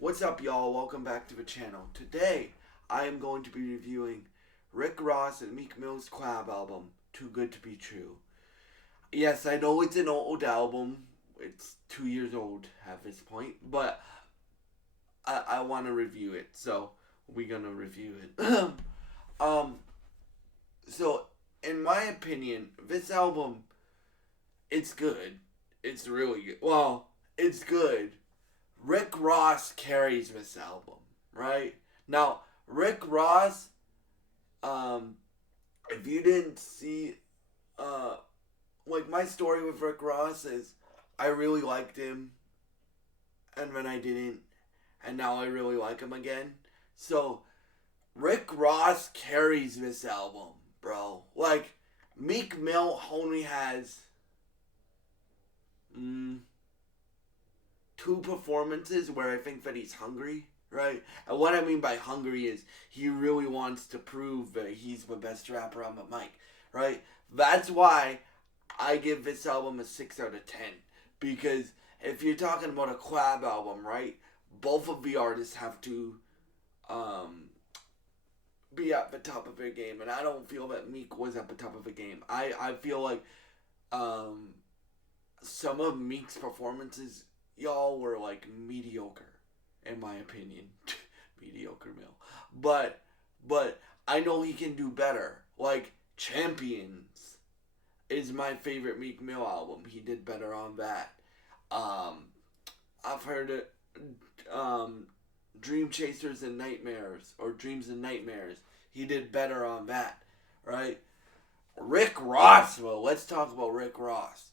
What's up, y'all? Welcome back to the channel. Today, I am going to be reviewing Rick Ross and Meek Mill's collab album, Too Good to Be True. Yes, I know it's an old album. It's 2 years old at this point, but I want to review it, so we're gonna review it. um, so in my opinion, this album, it's good. It's really good. Well, it's good. Rick Ross carries this album, right? Now, Rick Ross, um, if you didn't see, uh, like my story with Rick Ross is I really liked him, and then I didn't, and now I really like him again. So, Rick Ross carries this album, bro. Like, Meek Mill only has, mm, two performances where I think that he's hungry, right? And what I mean by hungry is he really wants to prove that he's the best rapper on the mic, right? That's why I give this album a 6 out of 10. Because if you're talking about a collab album, right? Both of the artists have to um, be at the top of their game. And I don't feel that Meek was at the top of the game. I feel like um, some of Meek's performances, y'all, were like mediocre, in my opinion. Mediocre Mill. But I know he can do better. Like Champions is my favorite Meek Mill album. He did better on that. Um, I've heard it. Dream Chasers and Nightmares, or Dreams and Nightmares. He did better on that, right? Rick Ross, though. Let's talk about Rick Ross.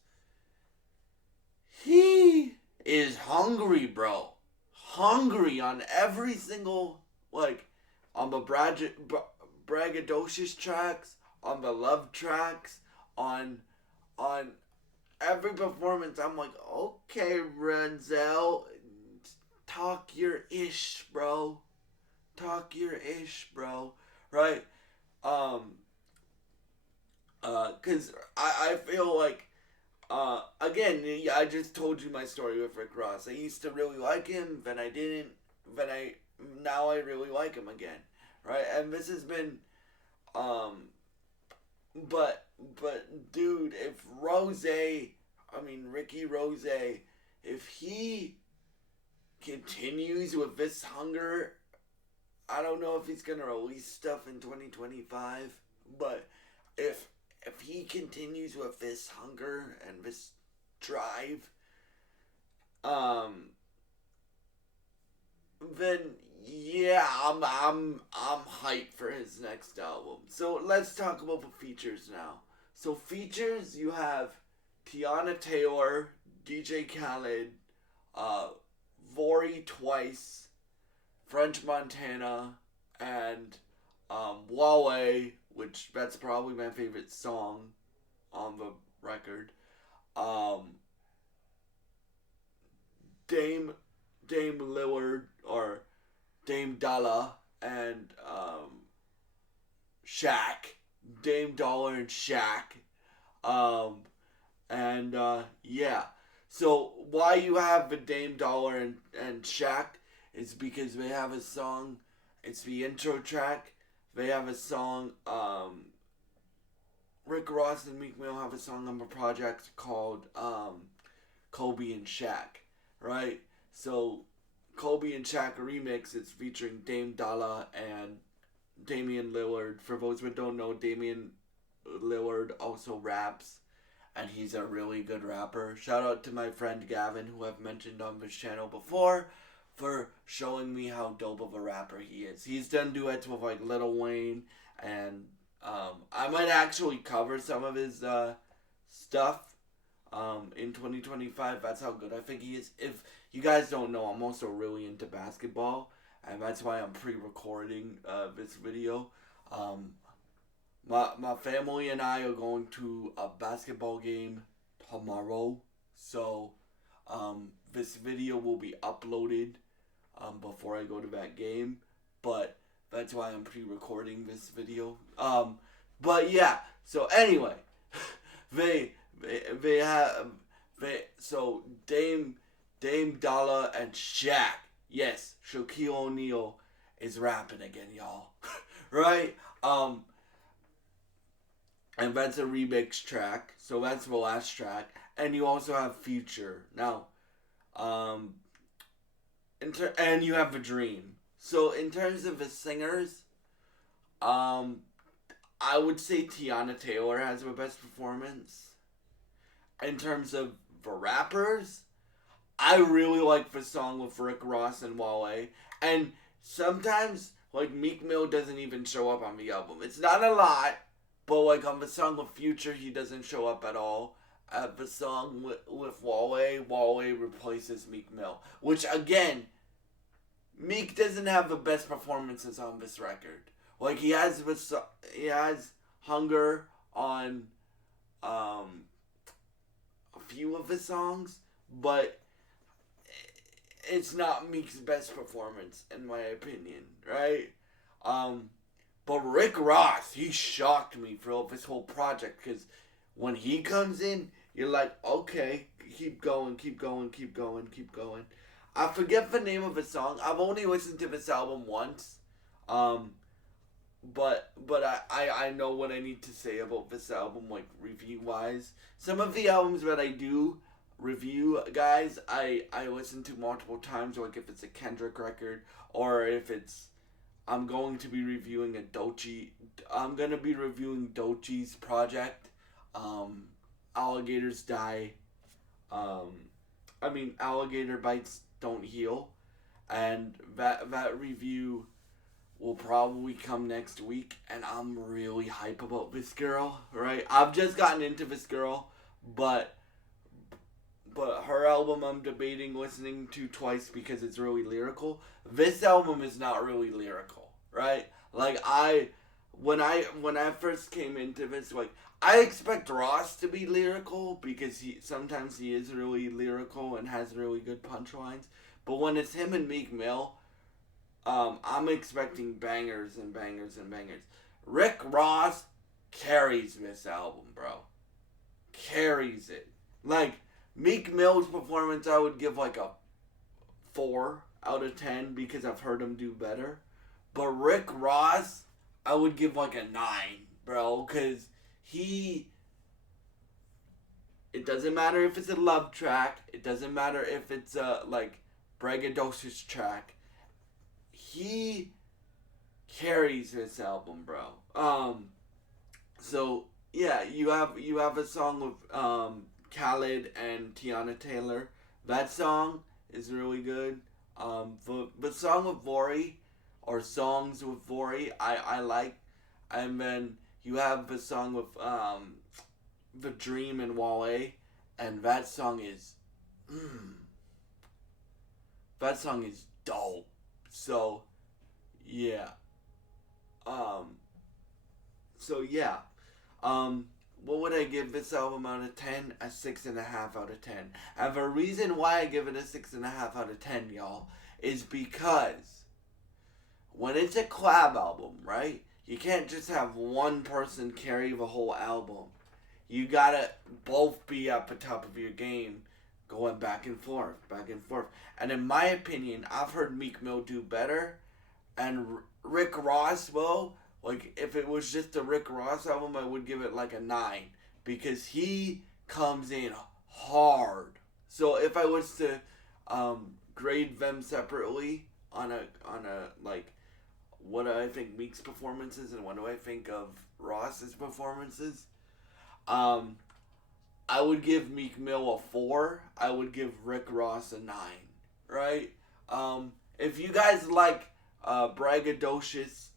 He is hungry, bro. Hungry on every single, like, on the braggadocious tracks, on the love tracks, on every performance. I'm like, okay, Renzel, talk your ish, bro. Talk your ish, bro. Right? Cause I feel like again, I just told you my story with Rick Ross. I used to really like him, then I didn't, now I really like him again, right? And this has been, but dude, if Ricky Rose, if he continues with this hunger, I don't know if he's gonna release stuff in 2025, but if he continues with this hunger and this drive, um, then yeah, I'm hyped for his next album. So let's talk about the features now. So features, you have Tiana Taylor, DJ Khaled, uh, Vori twice, French Montana, and Wale, which that's probably my favorite song on the record. Um, Dame Lillard, or Dame Dalla, and Shaq. Dame Dollar and Shaq. Um, and yeah. So why you have the Dame Dollar and Shaq is because they have a song. It's the intro track. They have a song. Rick Ross and Meek Mill have a song on the project called Kobe and Shaq, right? So Kobe and Shaq remix. It's featuring Dame Dalla and Damian Lillard. For those who don't know, Damian Lillard also raps, and he's a really good rapper. Shout out to my friend Gavin, who I've mentioned on this channel before, for showing me how dope of a rapper he is. He's done duets with like Lil Wayne, and I might actually cover some of his stuff in 2025. That's how good I think he is. If you guys don't know, I'm also really into basketball, and that's why I'm pre-recording this video. My family and I are going to a basketball game tomorrow, so this video will be uploaded before I go to that game, but that's why I'm pre-recording this video. But yeah. So anyway, they have so Dame Dalla and Shaq. yes, Shaquille O'Neal is rapping again, y'all. Right? And that's a remix track. So that's the last track. And you also have Future. Now, um, and you have a Dream. So in terms of the singers, um, I would say Tiana Taylor has the best performance. In terms of the rappers, I really like the song with Rick Ross and Wale. And sometimes, like, Meek Mill doesn't even show up on the album. It's not a lot, but, like, on the song with Future, he doesn't show up at all. The song with Wale replaces Meek Mill. Which, again, Meek doesn't have the best performances on this record. Like, he has Hunger on a few of his songs, but it's not Meek's best performance, in my opinion, right? But Rick Ross, he shocked me for this whole project, because when he comes in, you're like, okay, keep going, keep going, keep going, keep going. I forget the name of the song. I've only listened to this album once. But I know what I need to say about this album, like, review-wise. Some of the albums that I do review, guys, I listen to multiple times, like if it's a Kendrick record, or if it's, I'm going to be reviewing I'm going to be reviewing Doechie's project, Alligators Die, Alligator Bites Don't Heal, and that review will probably come next week, and I'm really hype about this girl, right? I've just gotten into this girl, but her album I'm debating listening to twice because it's really lyrical. This album is not really lyrical, right? Like, when I first came into this, like, I expect Ross to be lyrical because sometimes he is really lyrical and has really good punchlines. But when it's him and Meek Mill, I'm expecting bangers and bangers and bangers. Rick Ross carries this album, bro. Carries it. Like, Meek Mill's performance, I would give like a 4 out of 10 because I've heard him do better. But Rick Ross, I would give like a 9, bro. Because it doesn't matter if it's a love track. It doesn't matter if it's a, like, braggadocious track. He carries this album, bro. So yeah, you have a song with Khaled and Tiana Taylor. That song is really good. The song with Vori, or songs with Vori, I like. And then you have the song with The Dream and Wale, and that song is dope. So yeah. Um so yeah. What would I give this album out of 10? A 6.5 out of 10. And the reason why I give it a 6.5 out of 10, y'all, is because when it's a collab album, right? You can't just have one person carry the whole album. You gotta both be at the top of your game, going back and forth, back and forth. And in my opinion, I've heard Meek Mill do better, and Rick Ross, well, like, if it was just a Rick Ross album, I would give it like a 9, because he comes in hard. So if I was to grade them separately on a like, what do I think Meek's performances and what do I think of Ross's performances, I would give Meek Mill a 4. I would give Rick Ross a 9. Right? If you guys like braggadocious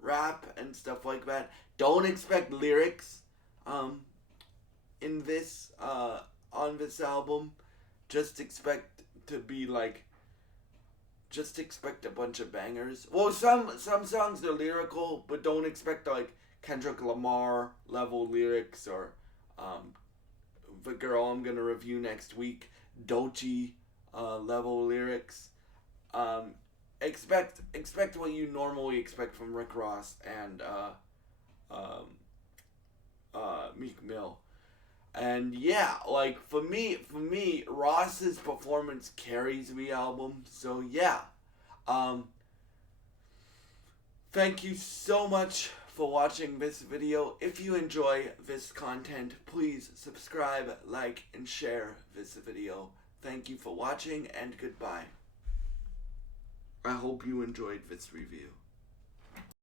rap and stuff like that, don't expect lyrics in this on this album. Just expect to be like, just expect a bunch of bangers. Well, some songs are lyrical, but don't expect like Kendrick Lamar level lyrics, or the girl I'm gonna review next week, Doechii level lyrics. Expect what you normally expect from Rick Ross and Meek Mill. And yeah, like for me, Ross's performance carries the album. So yeah, um, thank you so much for watching this video. If you enjoy this content, please subscribe, like, and share this video. Thank you for watching, and goodbye. I hope you enjoyed this review.